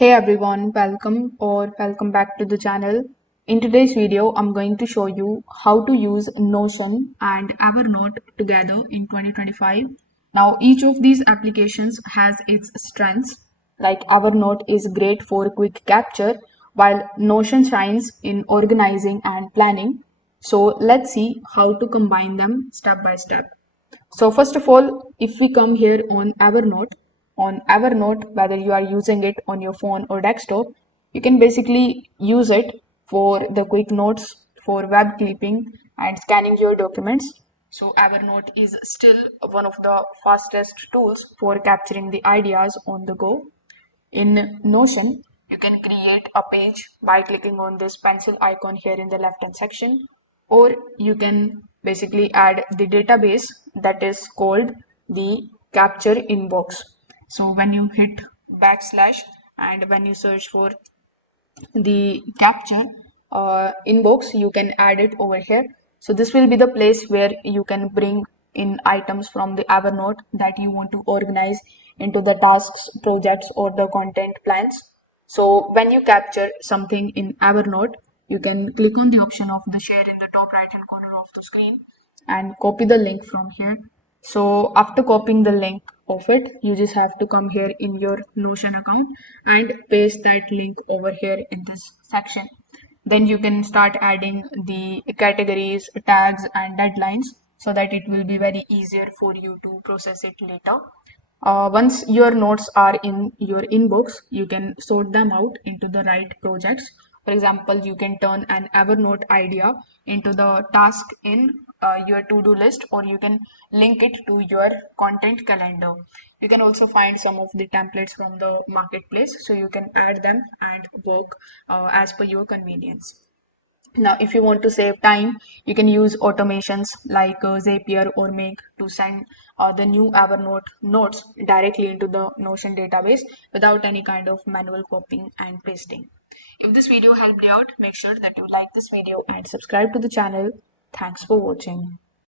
Hey everyone, welcome back to the channel. In today's video, I'm going to show you how to use Notion and Evernote together in 2025. Now, each of these applications has its strengths. Like Evernote is great for quick capture, while Notion shines in organizing and planning. So let's see how to combine them step by step. So first of all, if we come here on Evernote, whether you are using it on your phone or desktop, you can basically use it for the quick notes, for web clipping and scanning your documents. So Evernote is still one of the fastest tools for capturing the ideas on the go. In Notion, you can create a page by clicking on this pencil icon here in the left hand section, or you can basically add the database that is called the capture inbox. So when you hit backslash and when you search for the capture inbox, you can add it over here. So this will be the place where you can bring in items from the Evernote that you want to organize into the tasks, projects, or the content plans. So when you capture something in Evernote, you can click on the option of the share in the top right hand corner of the screen and copy the link from here. So after copying the link of it, you just have to come here in your Notion account and paste that link over here in this section. Then you can start adding the categories, tags, and deadlines so that it will be very easier for you to process it later. Once your notes are in your inbox, you can sort them out into the right projects. For example, you can turn an Evernote idea into the task in your to-do list, or you can link it to your content calendar. You can also find some of the templates from the marketplace, so you can add them and work as per your convenience. Now, if you want to save time, you can use automations like Zapier or Make to send the new Evernote notes directly into the Notion database without any kind of manual copying and pasting. If this video helped you out, make sure that you like this video and subscribe to the channel. Thanks for watching.